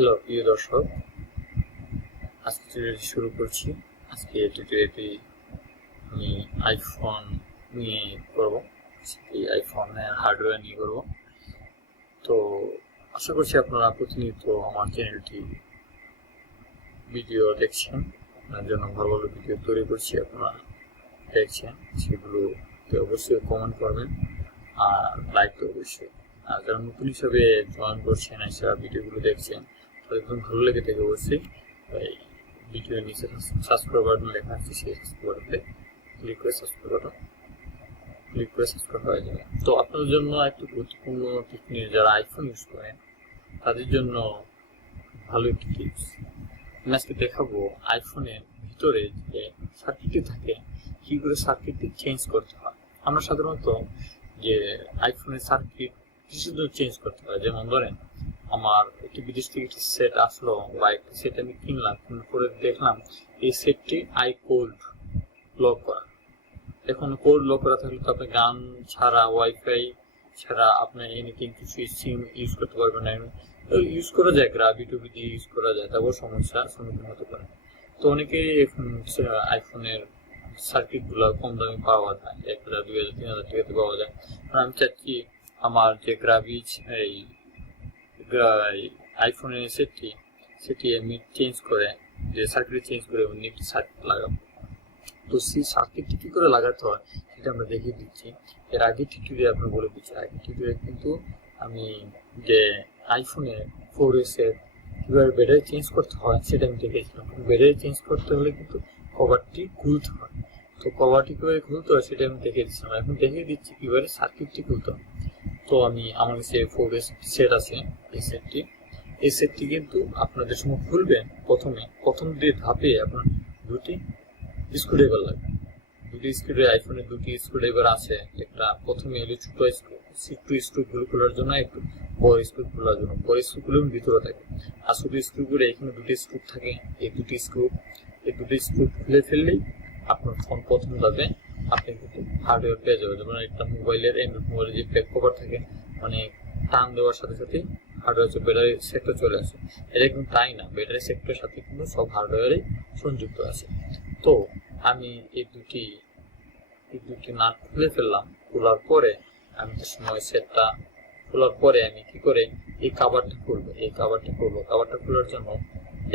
Hello প্রিয় দর্শক, আজকে টিউটোরিয়াল শুরু করছি। আজকে টিউটোরিয়ালটি আমি আইফোন নিয়ে করব, এই আইফোনের হার্ডওয়্যার নিয়ে করব। তো আশা করছি আপনারা প্রতিনিয়ত আমার চ্যানেলটি ভিডিও দেখছেন, আপনার জন্য ভালো ভালো ভিডিও তৈরি করছি, আপনারা দেখছেন। সেগুলোতে অবশ্যই কমেন্ট করবেন আর লাইক তো অবশ্যই। আর যারা নতুন হিসাবে জয়েন করছেন, এসে ভিডিওগুলো দেখছেন, তাদের ভালো লেগে থাকে অবশ্যই এই ভিডিওর নিচে সাবস্ক্রাইব বাটন লেখা আছে, সেই সাবস্ক্রাইব বাটনে ক্লিক করে সাবস্ক্রাইব হয়ে যাবে। তো আপনাদের জন্য একটি গুরুত্বপূর্ণ টিপস নিয়ে, যারা আইফোন ইউজ করেন তাদের জন্য ভালো একটি টিপস আমি আজকে দেখাবো। আইফোনের ভিতরে যে সার্কিটটি থাকে, কি করে সার্কিটটি চেঞ্জ করতে হয়। আমরা সাধারণত যে আইফোনের সার্কিট কিছুর জন্য চেঞ্জ করতে হয়, যেমন ধরেন আমার একটি বিদেশ থেকে একটি সেট আসলো বা একটি সেট আমি কিনলাম, করে দেখলাম এই সেটটি কোল্ড লক করা। এখন কোল্ড লক করা থাকলে তো আপনি গান ছাড়া, ওয়াইফাই ছাড়া আপনার এনিথিং কিছু সিম ইউজ করতে পারবেন না। ইউজ করা যায়, গ্রাভি টুবি দিয়ে ইউজ করা যায়, তারপর সমস্যার সম্মুখীন হতে পারে। তো অনেকেই এখন আইফোনের সার্কিট গুলো কম দামে পাওয়া যায়, 1000, 2000, 3000 টাকাতে পাওয়া যায়। আমি চাচ্ছি আমার যে গ্রাভি এই আইফোনের সেটি আমি চেঞ্জ করে, যে সার্কিট চেঞ্জ করে অন্য একটি সার্কিট লাগাবো। তো সেই সার্কিটটি কি করে লাগাতে হয় সেটা আমরা দেখিয়ে দিচ্ছি। এর আগে টিউটোরিয়ালে আপনার বলে দিচ্ছি, আগে টিউটোরিয়ালে কিন্তু আমি যে আইফোনে 4S এর কিভাবে ব্যাটারি চেঞ্জ করতে হয় সেটা আমি দেখেছিলাম। ব্যাটারি চেঞ্জ করতে হলে কিন্তু কভারটি খুলতে হয়। তো কভারটি কিভাবে খুলতে হয় সেটা আমি দেখিয়ে দিচ্ছিলাম। এখন দেখিয়ে দিচ্ছি কিভাবে সার্কিটটি খুলতে হয়। তো আমার কাছে 4S সেট আছে, এই সেটটি কিন্তু আপনাদের সময় খুলবেন। প্রথম ধাপে আপনার দুটি স্ক্রুড্রাইভার লাগবে। আইফোনের দুটি স্ক্রুড্রাইভার আছে। একটা প্রথমে এলো ছোট স্ক্রু খোলার জন্য, একটু বড় স্ক্রু খোলার জন্য। বড় স্ক্রুগুলো ভিতরে থাকে, আর ছোট স্ক্রুগুলো এখানে দুটি স্ক্রু থাকে। এই দুটি স্ক্রু খুলে ফেললেই আপনার ফোন প্রথম ধাপে আপনি কিন্তু হার্ডওয়্যার পেয়ে যাবেন। যেমন একটা অ্যান্ড্রয়েড মোবাইলের যে ব্যাক কভার থাকে, মানে টান দেওয়ার সাথে সাথে হার্ডওয়্যার ব্যাটারি সেক্টর চলে আসে। এটা কিন্তু তাই না, ব্যাটারি সেক্টরের সাথে কিন্তু সব হার্ডওয়্যারই সংযুক্ত আছে। তো আমি এই দুটি নাট খুলে ফেললাম। খোলার পরে আমি সময় সেটটা খোলার পরে আমি কি করে এই কাভারটা খুলবো। কাভারটা খোলার জন্য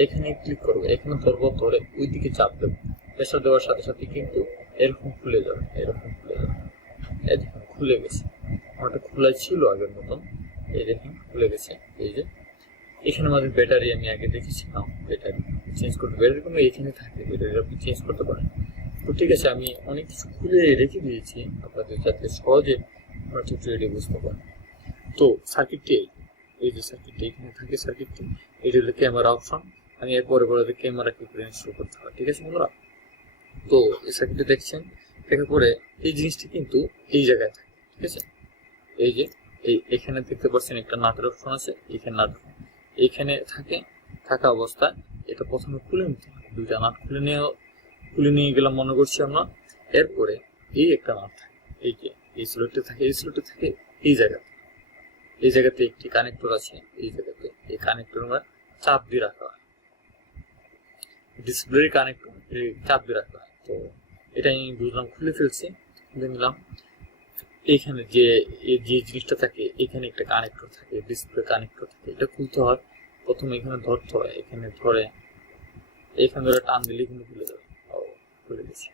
এখানে ক্লিক করবো, এখানে ধরে ওই দিকে চাপ দেবো। প্রেসার দেওয়ার সাথে সাথে কিন্তু এরকম খুলে যাবে। এই দেখুন খুলে গেছে। আমারটা খোলা ছিল আগের মতন, এই দেখুন খুলে গেছে। এই যে এখানে আমাদের ব্যাটারি আমি আগে দেখেছিলাম, ব্যাটারি চেঞ্জ করতে, ব্যাটারি কোনো এখানে থাকে, ব্যাটারি আপনি চেঞ্জ করতে পারেন। তো ঠিক আছে, আমি অনেক কিছু খুলে রেখে দিয়েছি আপনাদের, যাতে সহজে আপনারা টিউটোরিয়ালটি বুঝতে পারেন। তো সার্কিটটি, এই যে সার্কিটটি এখানে থাকে, সার্কিটটি এটা হলো ক্যামেরা অপশন। আমি এর পরে ক্যামেরা কি করে ইনস্টল করতে হয়। ঠিক আছে বন্ধুরা, তো এই সার্কিটটি দেখছেন, দেখার পরে এই জিনিসটি কিন্তু এই জায়গায় থাকে। ঠিক আছে, এই যে এখানে দেখতে পাচ্ছেন একটা নাটের অপশন আছে, এখানে থাকা অবস্থায় এটা প্রথমে খুলে নিতে হবে। দুইটা নাট খুলে নিয়ে গেলাম মনে করছি আমরা। এরপরে এই একটা নাট থাকে, এই যে এই স্লটে থাকে, এই জায়গাতে একটি কানেক্টর আছে। এই কানেক্টর আমরা চাপ দিয়ে রাখা হয়, ডিসপ্লে কানেক্টর চাপ দিয়ে রাখা হয়। তো এটা আমি বুঝলাম, খুলে নিলাম। এখানে যে জিনিসটা থাকে, এখানে একটা কানেক্টর থাকে, ডিসপ্লে কানেক্টর থাকে। এটা খুলতে হয়, প্রথমে এখানে ধরতে হয়, এখানে ধরে টান দিলে কিন্তু খুলে যাবে। খুলে গেছে,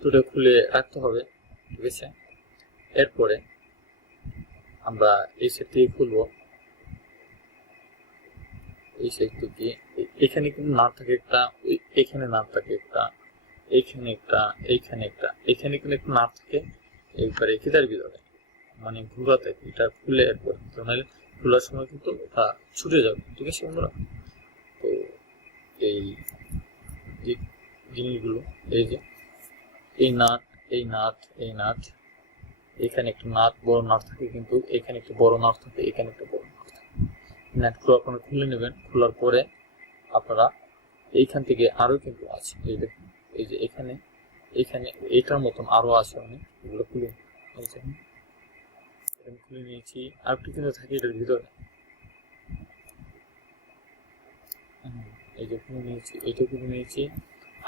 তো এটা খুলে রাখতে হবে। ঠিক আছে, এরপরে আমরা এই সেট থেকে খুলবো। এই সেট থেকে এখানে কিন্তু নাট থাকে একটা, এখানে নাট থাকে একটা, এখানে কিন্তু একটা নাট থাকে। একবার এটার ভিতরে মানে ঘুরা থাকে, এটা খুলে এরপর নাহলে খোলার সময় কিন্তু এটা ছুটে যাবে। ঠিক আছে বন্ধুরা, তো এই যে জিনিসগুলো, এই যে এই নাট, এখানে একটা বড় নাট থাকে, কিন্তু এখানে একটা বড় নাট থাকে, এখানে একটা বড় নাট থাকে। নাটগুলো আপনারা খুলে নেবেন। খোলার পরে আপনারা এইখান থেকে আরো কিন্তু আছে, এই দেখুন, এই যে এখানে এটার মতন আরো আছে অনেক, এগুলো খুলে নিয়েছি। আর একটু কিন্তু থাকে এটার ভিতরে, এই যে খুলে নিয়েছি, এটা খুলে নিয়েছি,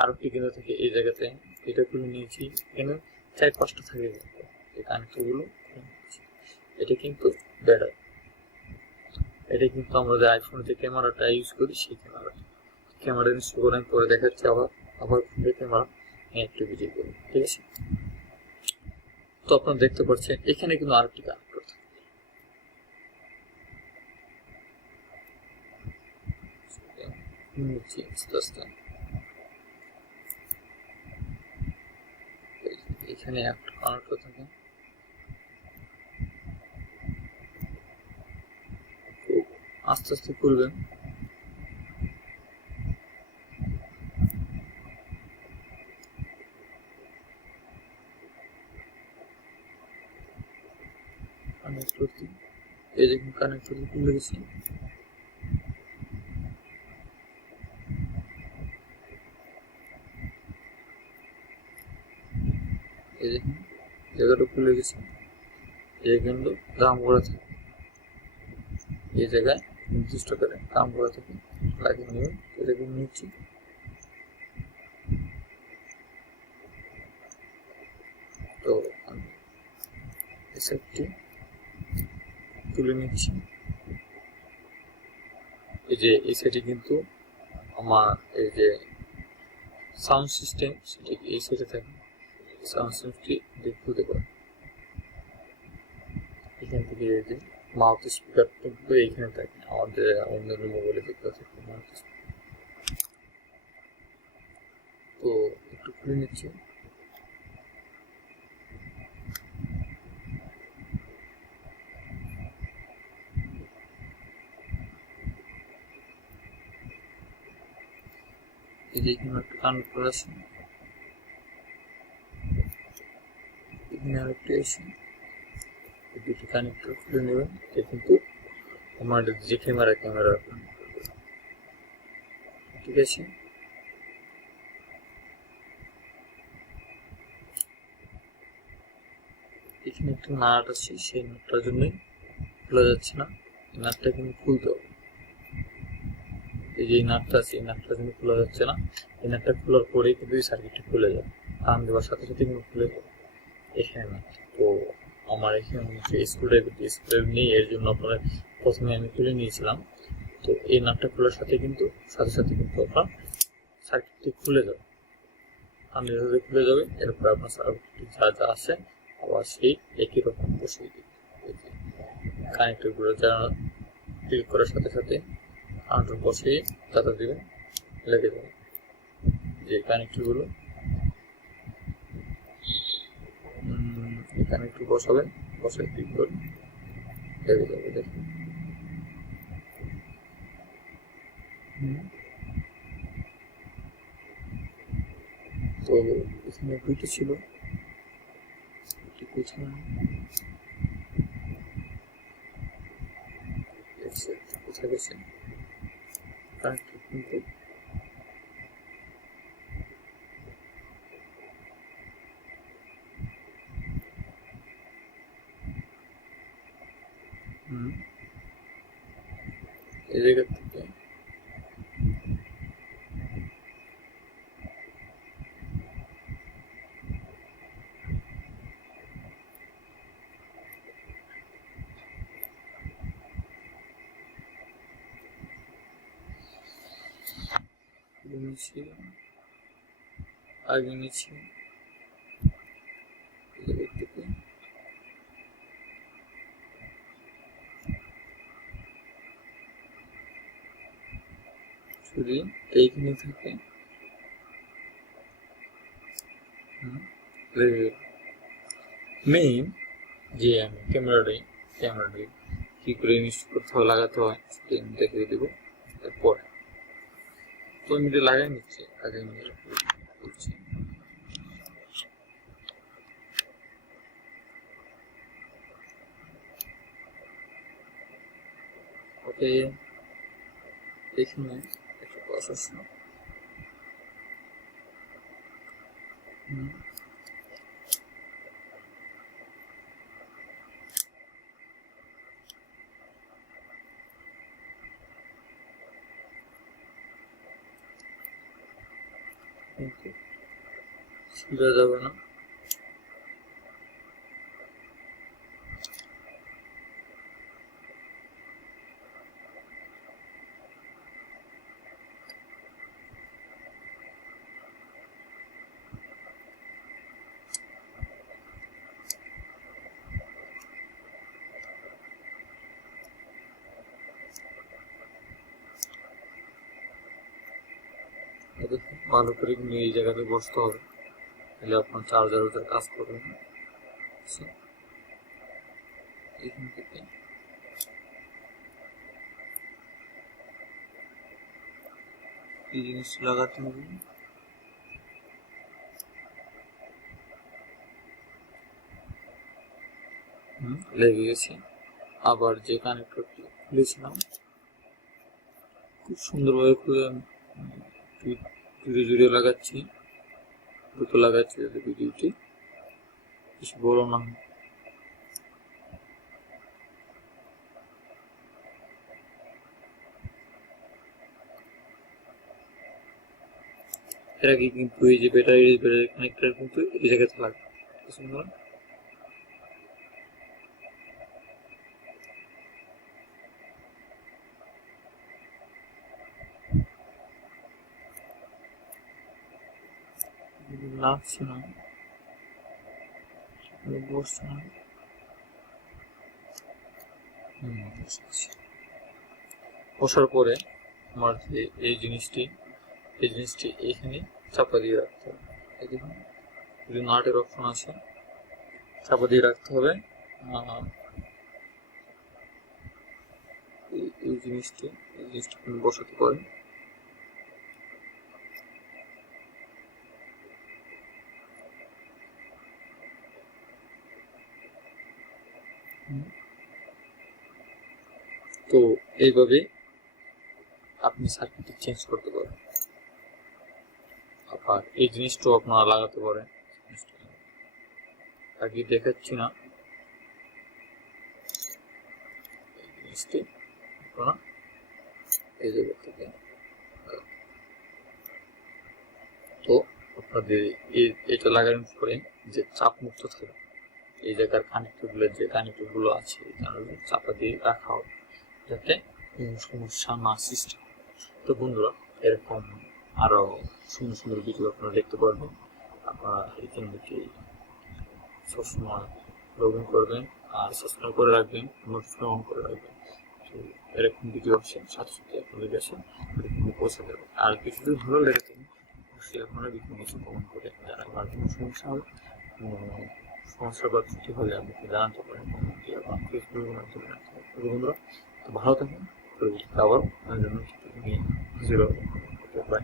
আরেকটি কেন্দ্র থেকে এই জায়গাতে এটা খুলে নিয়েছি, এখানে 4-5টা থাকে এই কানেক্টরগুলো খুলে নিয়েছি। এটা কিন্তু বেটার, এটা কিন্তু আমরা যে আইফোনে যে ক্যামেরাটা ইউজ করি সেই ক্যামেরা ইনস্টল করে আমি পরে দেখাচ্ছি। আবার ফোনের ক্যামেরা একটু ভিডিও করি, ঠিক আছে? তো আপনারা দেখতে পাচ্ছেন এখানে কিন্তু আরেকটি কানেক্টর থাকে, এখানে একটা কানেক্টর থাকে, আস্তে আস্তে খুলবেন। এই যে কানেক্টর খুলে গেছে, এই দেখুন জায়গাটা খুলে গেছে। এই কিন্তু দাম করা থাকে, এই জায়গায় নির্দিষ্ট করে দাম করা থাকে, লাগিয়ে নেবেন। এটাকে নিচ্ছি, তো আমি এই সাইডটি তুলে নিচ্ছি। এই যে এই সাইডে কিন্তু আমার এই যে সাউন্ড সিস্টেম সেটি এই সাইডে থাকে, সাউন্ড সিস্টেমটি খুলতে পারে। এখান থেকে এই যে মাউথ স্পিকারটা কিন্তু এইখানে থাকে, আমাদের অন্যান্য মোবাইলে দেখতে থাকে মাউথ স্পিকার। তো একটু খুলে নিচ্ছি। এই যে এখানে একটা কানেক্টর আছে, এখানে আরেকটা আছে, এই দুটি কানেক্টর খুলে নেবেন। এটা কিন্তু আমার যে ক্যামেরা ঠিক আছে। এখানে একটা নাট আছে, সেই নাটটার জন্যই খোলা যাচ্ছে না, নাটটা কিন্তু খুলতে হবে। এই যে নাটটা আছে, এই নাটটার জন্য খোলা যাচ্ছে না। এই নাটটা খোলার পরেই কিন্তু এই সার্কিটটা খুলে যাবে, টান দেওয়ার সাথে সাথে কিন্তু খুলে যাবে এখানে নাট। তো আমার এখানে স্ক্রুড্রাইভার নেই, এর জন্য আপনারা প্রথমে আমি খুলে নিয়েছিলাম। তো এই নাটটা খোলার সাথে কিন্তু আপনার সার্কিটটি খুলে যাবে, টান দিতে খুলে যাবে। এরপরে আপনার সার্কিটটি যা আছে আবার সেই একই রকম বসিয়ে দিবে। কানেক্টরগুলো যা ক্লিক করার সাথে সাথে কানেক্টর বসিয়ে চাতা দিবেন, লেগে যাবে। যে কানেক্টরগুলো এখানে একটু বসাবেন, বসে ক্লিক করে লেগে যাবে। দেখুন তো এখানে দুইটি ছিল, কোথায় গেছে কানেক্টর কিন্তু এই জায়গা থেকে আগে নিচ্ছি ছুরি এইখানে থাকে, মেইন যে আমি ক্যামেরাটি কি করে ইনস্টল করতে হয়, লাগাতে হয় সেটা আমি দেখিয়ে দেবো এরপরে। তো আমি এটা লাগাই নিচ্ছি, আগে আমি করছি। ওকে, এখানে একটা প্রসেস কিন্তু সোজা যাবে না। ভালো করে কিন্তু এই জায়গাতে বসতে হবে, তাহলে আপনার চার্জার ওটার কাজ করবে না। এখান থেকে এই জিনিসটা লাগাতে হবে। লেগে গেছে। আবার যে কানেক্টরটি খুলেছিলাম খুব সুন্দরভাবে খুলে জুড়ে জুড়ে লাগাচ্ছি, দুটো লাগাচ্ছি যাতে ভিডিওটি বেশি বড় না হয়। এর আগে কিন্তু এই যে ব্যাটারি কানেক্টর কিন্তু এই জায়গাতে লাগবে। লাগছে না, বসছে না। বসার পরে আমার যে এই জিনিসটি এখানে চাপা দিয়ে রাখতে হবে। এই দেখুন নাটের অপশন আছে, চাপা দিয়ে রাখতে হবে। এই জিনিসটি বসাতে পারেন। তো এইভাবে আপনি সার্কিটটি চেঞ্জ করতে পারেন। আবার এই জিনিসটাও আপনারা লাগাতে পারেন। আগে দেখাচ্ছি না, এই জিনিসটি আপনারা এই জায়গা থেকে। তো আপনাদের এটা লাগানোর পরে যে চাপ মুক্ত থাকে এই জায়গার কানেক্টর গুলো আছে চাপা দিয়ে রাখা হবে যাতে কোনো সমস্যা না সৃষ্টি হয়। তো বন্ধুরা, এরকম আরো সুন্দর সুন্দর ভিডিও আপনারা দেখতে পারবেন। আপনারা এই চ্যানেলটি সবসময় লগ ইন করবেন আর সাবস্ক্রাইব করে রাখবেন, নোটিফিকেশন অন করে রাখবেন। তো এরকম ভিডিও আসে সাথে সাথে আপনাদের কাছে পৌঁছে যাবে। আর কিছু যদি ভালো লেগে থাকে অবশ্যই আপনারা বিভিন্ন কিছু কমেন্ট করে যারা আমার কোনো সমস্যা হবে, সমস্যা বা ত্রুটি হলে আমাকে জানাতে পারেন কমেন্টে বা ফেসবুকের মাধ্যমে জানাতে পারেন। বন্ধুরা, তো ভালো থাকুন, পরবর্তীতে আবার জন্য বাই।